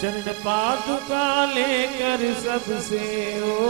चरण पादुका लेकर सबसे ओ,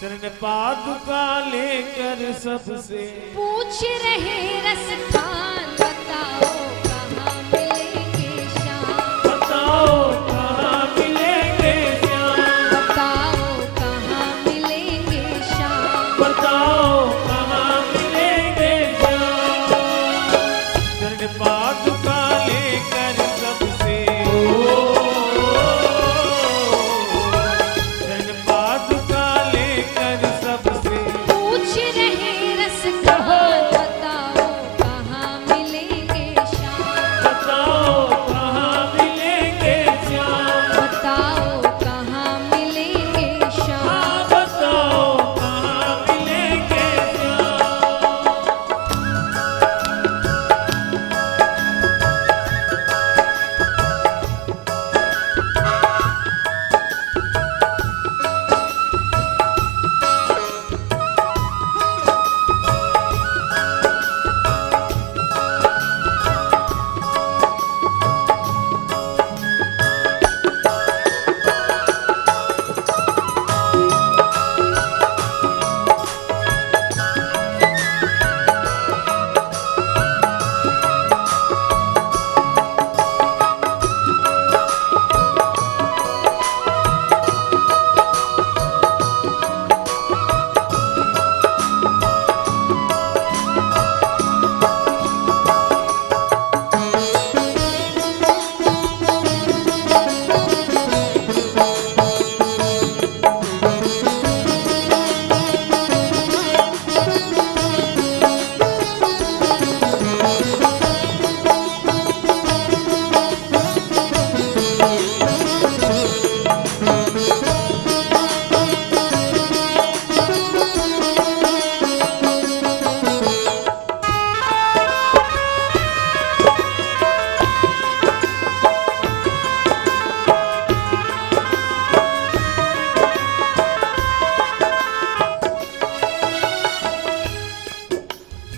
चरण पादुका लेकर सबसे पूछ रहे रसखान, बताओ कहाँ मिलेंगे श्याम, बताओ कहाँ मिलेंगे श्याम, बताओ कहाँ मिलेंगे श्याम, बताओ कहाँ मिलेंगे श्याम। चरण पादुका लेकर सबसे ओ, चरण पादुका लेकर सबसे पूछ रहे रसखान, बताओ कहाँ मिलेंगे श्याम, बताओ कहाँ मिलेंगे श्याम, बताओ कहाँ मिलेंगे श्याम। बताओ कहाँ मिलेंगे श्याम।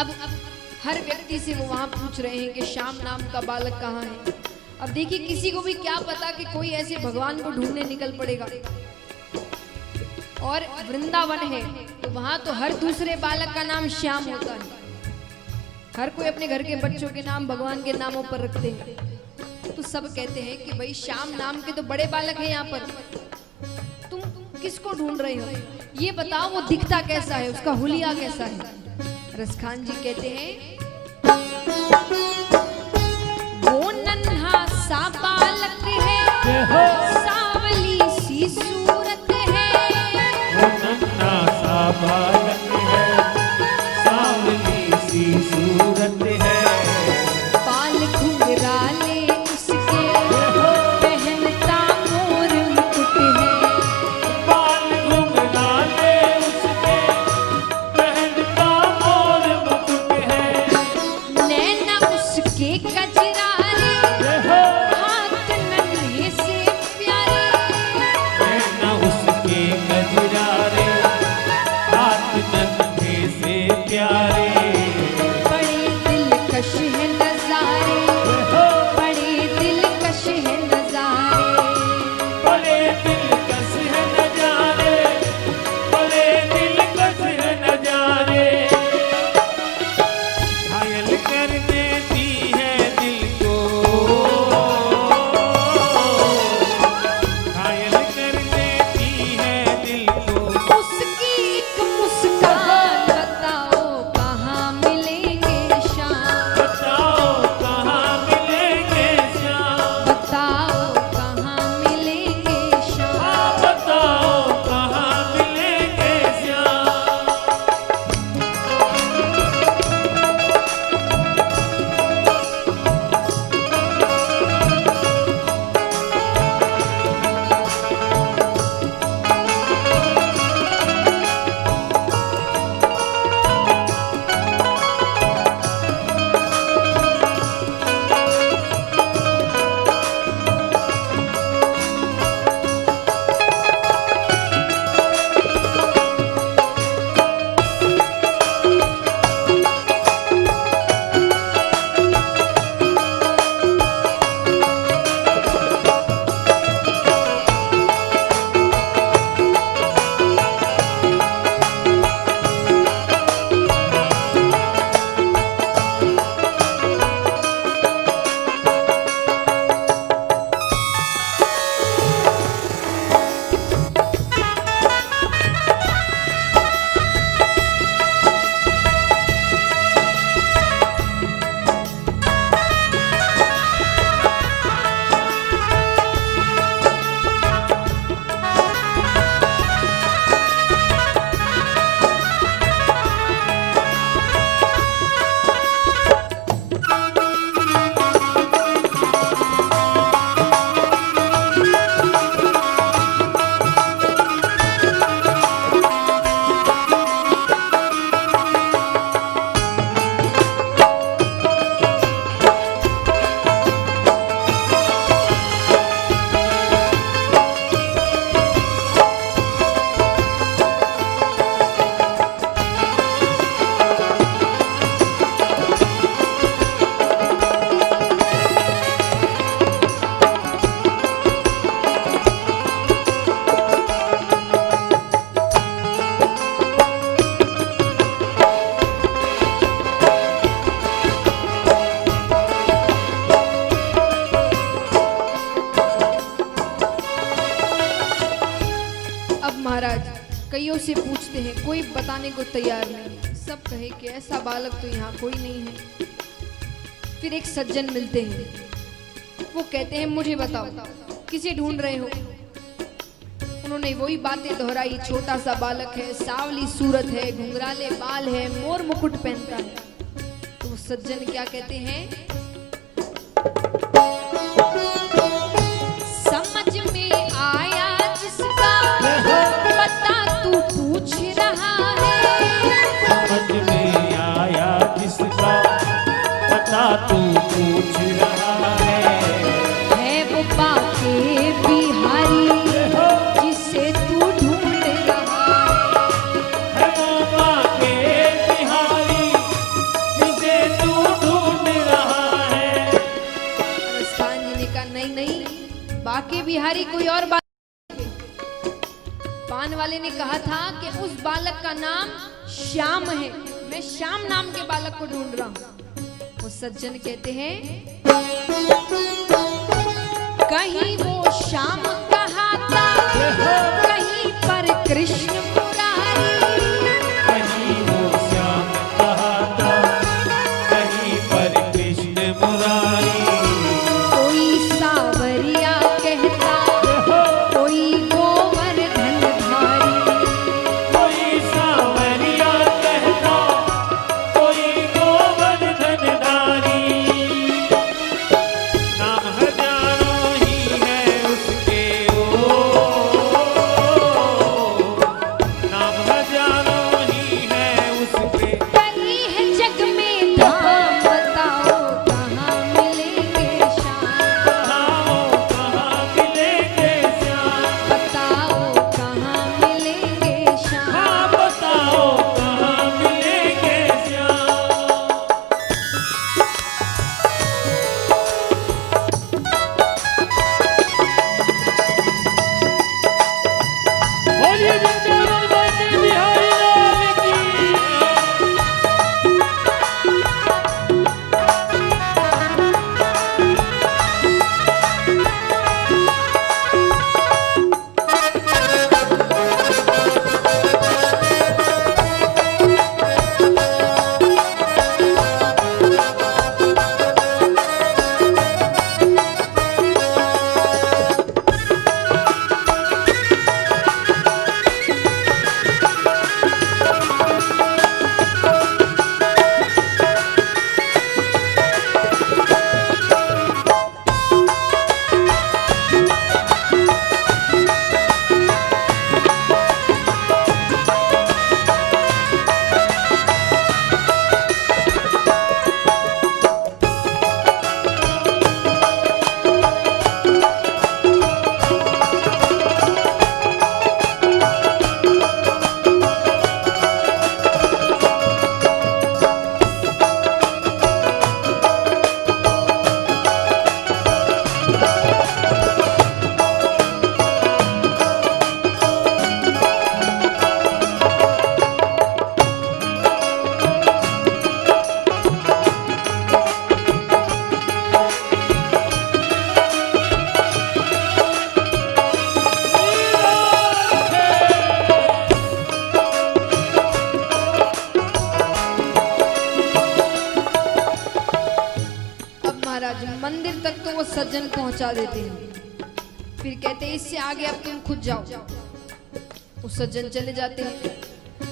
अब हर व्यक्ति से वो वहां पूछ रहे हैं कि श्याम नाम का बालक कहाँ है। अब देखिए किसी को भी क्या पता कि कोई ऐसे भगवान को ढूंढने निकल पड़ेगा, और वृंदावन है तो वहां तो हर दूसरे बालक का नाम श्याम होता है। हर कोई अपने घर के बच्चों के नाम भगवान के नामों पर रखते हैं। तो सब कहते हैं कि भाई श्याम नाम के तो बड़े बालक हैं यहाँ पर, तुम किसको ढूंढ रहे हो, ये बताओ वो दिखता कैसा है, उसका हुलिया कैसा है। रसखान जी कहते हैं वो नन्हा सा बालक है, सावली सी सूरत है, वो नन्हा सा बालक है, सांवली सी सूरत है, बाल घुंघराले उसके, पहनता मोर मुकुट है, बाल घुंघराले उसके, पहनता मोर मुकुट है, नैना उसके कजरारे, हाथ नन्हे से प्यारे, नैना उसके गजरारे, हाथ नन्हे से प्यारे, बड़े दिलकश है नजारे, बड़े दिलकश है नजारे, बड़े दिलकश है नजारे, बड़े दिलकश है नजारे, घायल कर देती है दिल कईयों से पूछते हैं, कोई बताने को तैयार नहीं। सब कहे कि ऐसा बालक तो यहाँ कोई नहीं है। फिर एक सज्जन मिलते हैं, वो कहते हैं मुझे बताओ किसे ढूंढ रहे हो। उन्होंने वही बातें दोहराई, छोटा सा बालक है, सावली सूरत है, घुंघराले बाल है, मोर मुकुट पहनता है। तो वो सज्जन क्या कहते हैं, समझ में आया जिसका पता तू पूछ रहा है। समझ में आया जिसका पता तू पूछ रहा है वो बाके बिहारी जिसे तू ढूंढ रहा है वो बाके बिहारी जिसे तू ढूंढ रहा है। रसखान जी ने कहा नहीं नहीं, बाके बिहारी कोई और बात। पान वाले ने कहा था कि उस बालक का नाम श्याम है, मैं श्याम नाम के बालक को ढूंढ रहा हूं। वो सज्जन कहते हैं, कहीं वो श्याम कहाता, कहीं पर कृष्ण मुरारी। कहीं वो श्याम कहाता, कहीं पर कृष्ण मुरारी। कोई सावरिया कहता, कोई गोवर्धन धारी। कोई सावरिया कहता, कोई गोवर्धन धारी। नाम हजारों ही है उसके नाम हजारों ही है उसके। कहीं है जग में धाम, बताओ कहाँ मिलेंगे श्याम। कहाँ मिलेंगे श्याम। बताओ कहाँ मिलेंगे श्याम। हाँ बताओ कहाँ मिलेंगे श्याम। बोलिए जगदम्बा बाके बिहारी लाल की। अब महाराज मंदिर तक तो वो सज्जन पहुंचा देते हैं, फिर कहते हैं इससे आगे अब तुम खुद जाओ। वो सज्जन चले जाते हैं।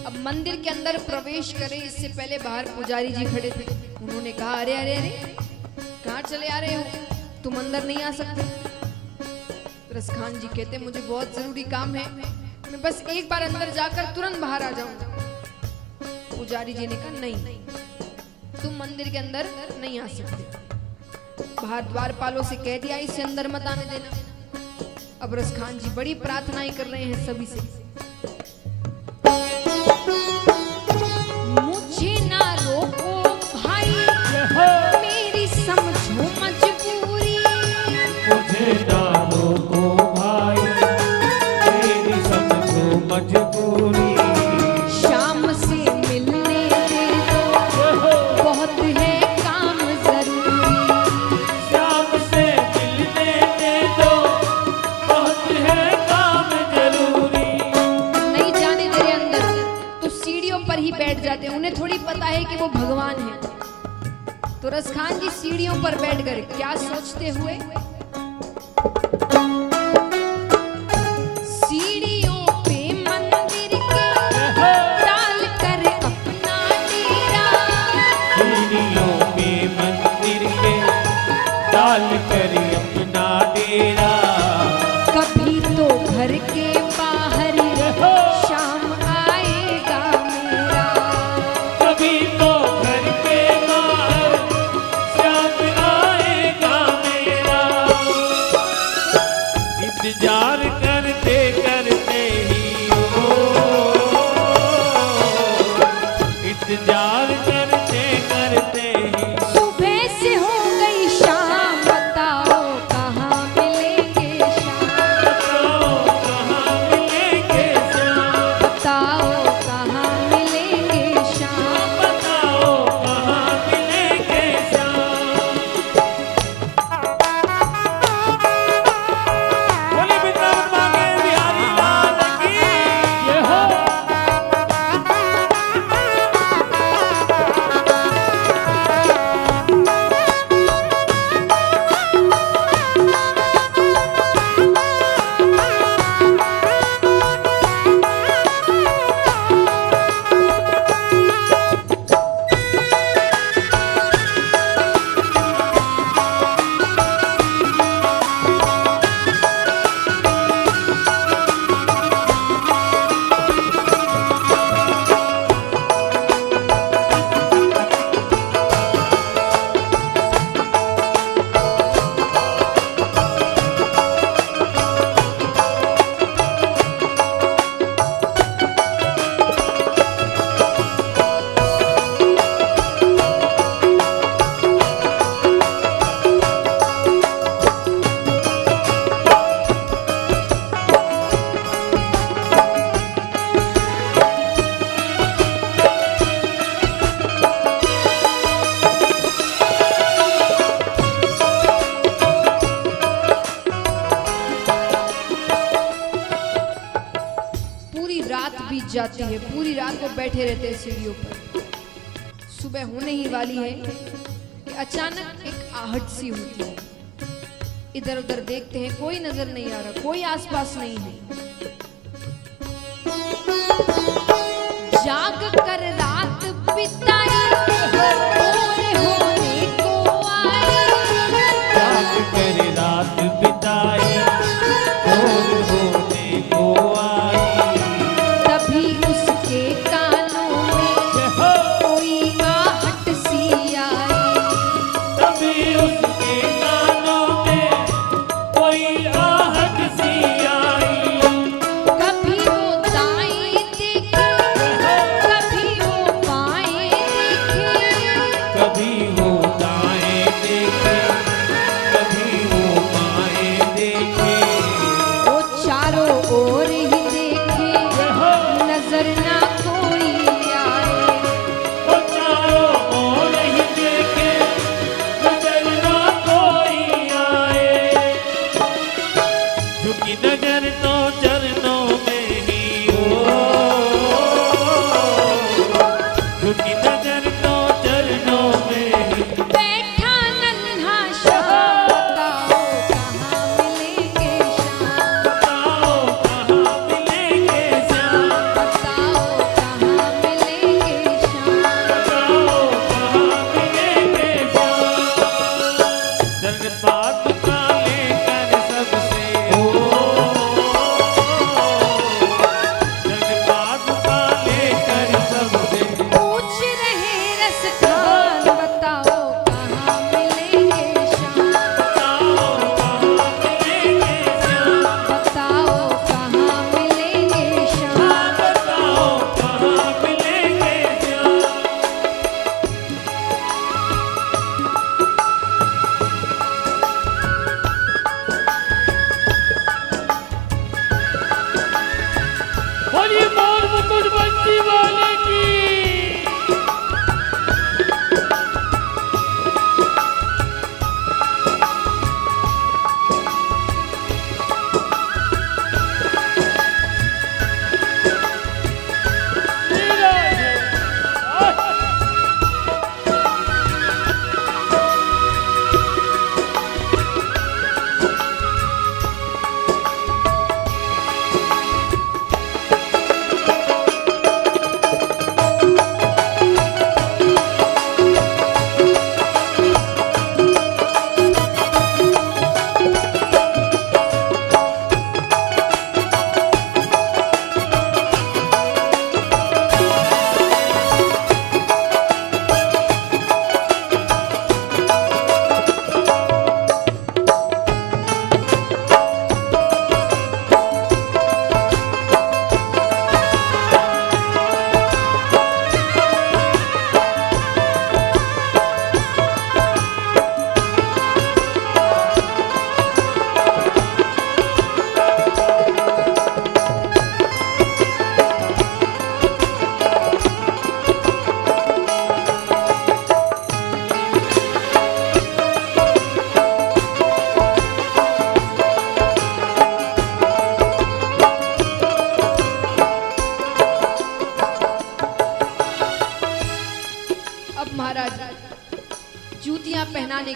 अब मंदिर के अंदर प्रवेश करे इससे पहले बाहर पुजारी जी खड़े थे। उन्होंने कहा, अरे अरे अरे कहाँ चले आ रहे हो, तुम अंदर नहीं आ सकते। रसखान जी कहते मुझे बहुत जरूरी काम है, मैं बस एक बार अंदर जाकर तुरंत बाहर आ जाऊंगा। पुजारी जी ने कहा नहीं, तुम मंदिर के अंदर नहीं आ सकते। बाहर द्वारपालों से कह दिया इसे अंदर मत आने देना। अब रसखान जी बड़ी प्रार्थनाएं कर रहे हैं सभी से, मुझे ना रोको भाई, मेरी समझो मजबूरी। मुझे ना रोको भाई, मेरी समझो मजबूरी। शाम से मिलने दे दो, बहुत है काम जरूरी। शाम से मिलने दे दो, बहुत है काम जरूरी। कि वो भगवान है। तो रसखान जी सीढ़ियों पर बैठकर क्या सोचते हुए, सीढ़ियों पे मंदिर के डाल कर अपना डेरा, सीढ़ियों पे मंदिर के डाल कर अपना डेरा, कभी तो घर के बाहर शाम आएगा मेरा, कभी तो घर के बाहर श्याम आएगा मेरा। इंतजार करते करते ही हो, इंतजार करते करते ही सुबह से हो गई शाम, बताओ कहाँ मिलेंगे शाम, बताओ कहाँ मिलेंगे श्याम, बताओ कहाँ मिलेंगे शाम। बताओ कहाँ मिलेंगे श्याम। बोले वृंदावन मांगे बिहारी लाल की जय हो। पूरी रात बीत जाती है, पूरी रात वो बैठे रहते हैं सीढ़ियों पर। सुबह होने ही वाली है कि अचानक एक आहट सी होती है। इधर उधर देखते हैं, कोई नजर नहीं आ रहा, कोई आसपास नहीं है। जाग कर रात बिताई, भोर होने को आई, जाग कर रात बिताई, भोर होने को आई, तभी उसके कानों में जय हो। कोई आहट सी आई। तभी उसके कानों में कोई आहट सी आई, कभी वो दाएं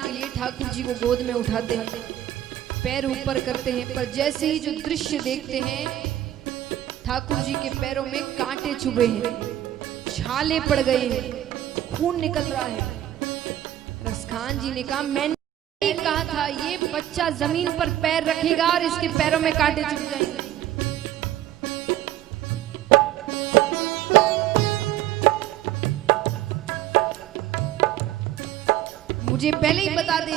के लिए ठाकुर जी को गोद में उठाते हैं, पैर ऊपर करते हैं, पर जैसे ही जो दृश्य देखते हैं ठाकुर जी के पैरों में कांटे चुभे हैं, छाले पड़ गए हैं, खून निकल रहा है। रसखान जी ने कहा मैंने ही कहा था ये बच्चा जमीन पर पैर रखेगा और इसके पैरों में कांटे चुभ जाएंगे। मुझे पहले ही बता दे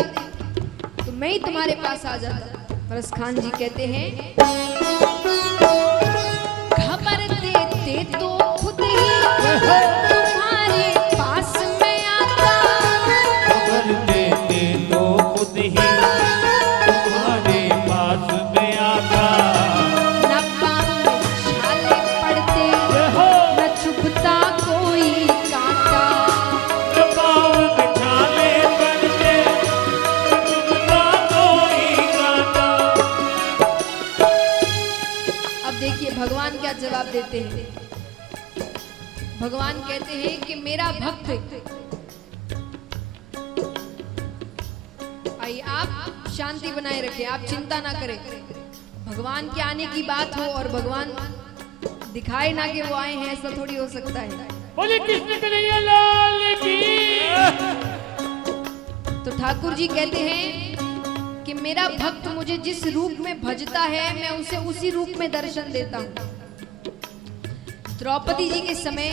तो मैं ही तुम्हारे पास आ जाता। रसखान जी कहते हैं खबर देते तो खुद ही तुम्हारे पास मैं आता, खबर देते तो खुद ही तुम्हारे पास में आता। न पाँव में छाले पड़ते न चुभता कोई कांटा, न पाँव में छाले पड़ते न चुभता कोई कांटा। अब देखिए भगवान क्या जवाब देते हैं। भगवान कहते हैं कि मेरा भक्त, आइए आप शांति बनाए रखें, आप चिंता ना करें। भगवान के आने की बात हो और भगवान दिखाए ना कि वो आए हैं, ऐसा थोड़ी हो सकता है। बोले कृष्ण कन्हैया लाल की। तो ठाकुर जी कहते हैं कि मेरा भक्त मुझे जिस रूप में भजता है मैं उसे उसी रूप में दर्शन देता हूँ। द्रौपदी जी के समय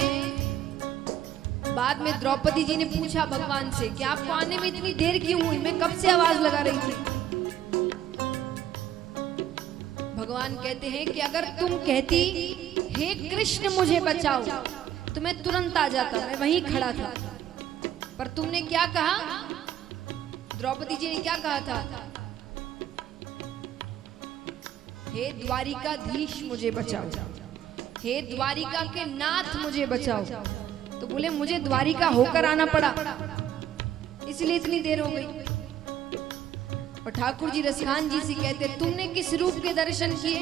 बाद में द्रौपदी जी ने पूछा भगवान से कि आपको आने में इतनी देर क्यों हुई, मैं कब से आवाज लगा रही थी। भगवान कहते हैं कि अगर तुम कहती हे कृष्ण मुझे बचाओ तो मैं तुरंत आ जाता, मैं वहीं खड़ा था। पर तुमने क्या कहा, द्रौपदी जी ने क्या कहा था, हे द्वारिकाधीश मुझे बचाओ, हे द्वारिका के नाथ मुझे बचाओ। तो बोले मुझे द्वारिका होकर आना पड़ा इसलिए इतनी देर हो गई। और ठाकुर जी रसखान जी से कहते तुमने किस रूप के दर्शन किए,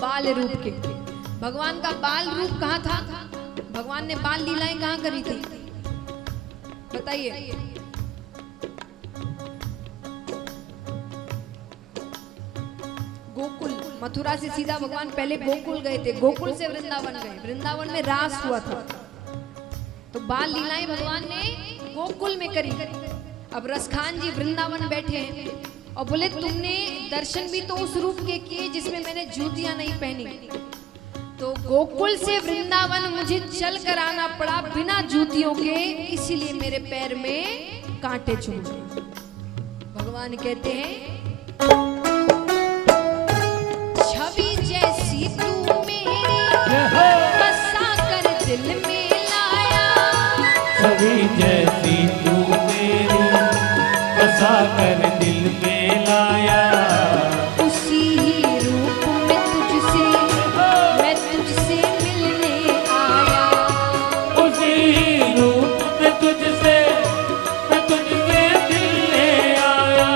बाल रूप के। भगवान का बाल रूप कहाँ था, भगवान ने बाल लीलाएं कहाँ करी थी बताइए। गोकुल, मथुरा से सीधा भगवान पहले गोकुल गए थे, गोकुल से वृंदावन गए, वृंदावन में रास हुआ था। तो बाल लीलाएं भगवान ने गोकुल में करी। अब रसखान जी वृंदावन बैठे हैं और बोले तुमने दर्शन भी तो उस रूप के किए जिसमें मैंने जूतियां नहीं पहनी। तो गोकुल से वृंदावन मुझे चल कर आना पड़ा बिना जूतियों के, इसीलिए मेरे पैर में कांटे चुभ गए। भगवान कहते हैं छवि जैसी तू मेरी बसा कर दिल में लाया, छवि जैसी तू मेरी बसा कर दिल में लाया। उसी ही रूप में तुझसे मैं तुझसे मिलने आया, उसी रूप में तुझसे मैं तुझसे मिलने आया।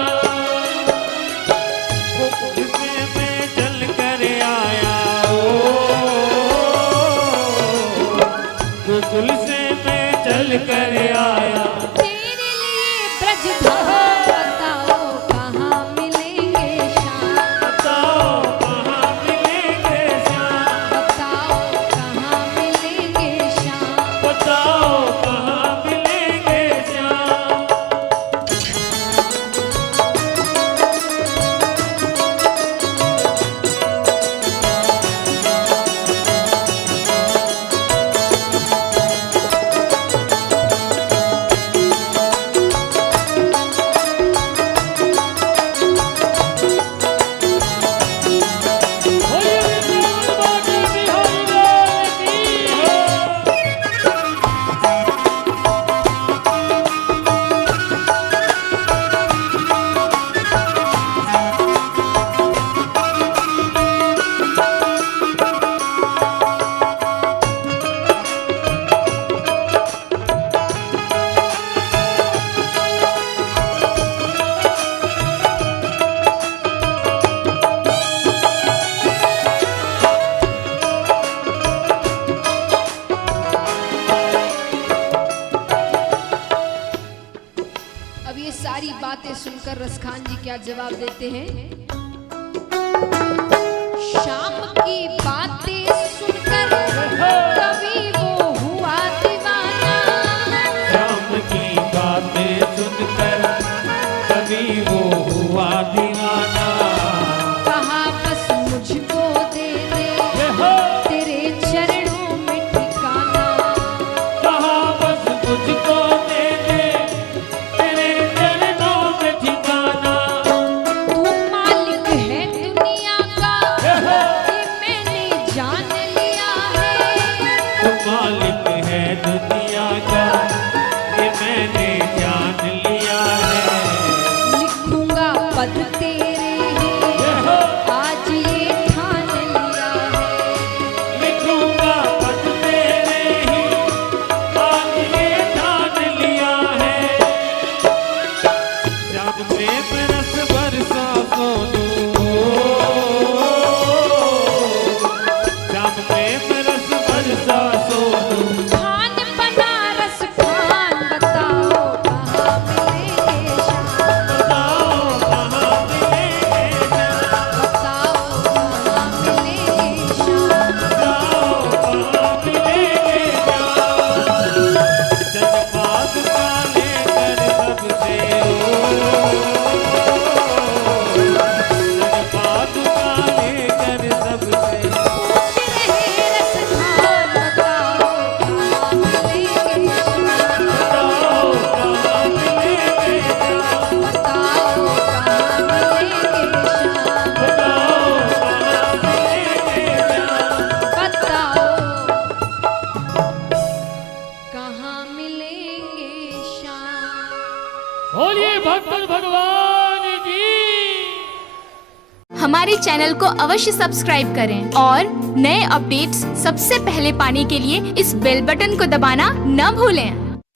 सुनकर रसखान जी क्या जवाब देते हैं। शाम की बातें सुनकर कभी वो हुआ दीवाना। शाम की बातें सुनकर कभी वो हुआ दीवाना। कहा बस मुझको दे दे तेरे चरणों में ठिकाना। कहा बस मुझको दे दे तेरे चरणों में ठिकाना। तू मालिक है दुनिया का ये मैंने जान लिया है। तू मालिक है दुनिया का ये मैंने जान लिया है। लिखूंगा पद तेरे ही आज ये ठान लिया है। लिखूंगा पद तेरे ही आज ये ठान लिया है। जब प्रेम रस बरसा सोनू, जब प्रेम रस बरसा सोनू। खान बनारस खान बताओ कहाँ मिलेंगे शाम। बताओ कहाँ मिलेंगे शाम। बताओ कहाँ मिलेंगे शाम। बताओ कहाँ मिलेंगे शाम। जज्बात का लेकर सबसे जज्बात का लेकर सबसे पूछ रहे रस खान बताओ कहाँ मिलेंगे शाम। बताओ कहाँ मिलेंगे शाम। बताओ कहाँ मिलेंगे शाम। बताओ कहाँ मिलेंगे शाम। बताओ कहाँ मिलेंगे शाम। बोलिए भक्त भगवान की। हमारे चैनल को अवश्य सब्सक्राइब करें और नए अपडेट्स सबसे पहले पाने के लिए इस बेल बटन को दबाना न भूलें।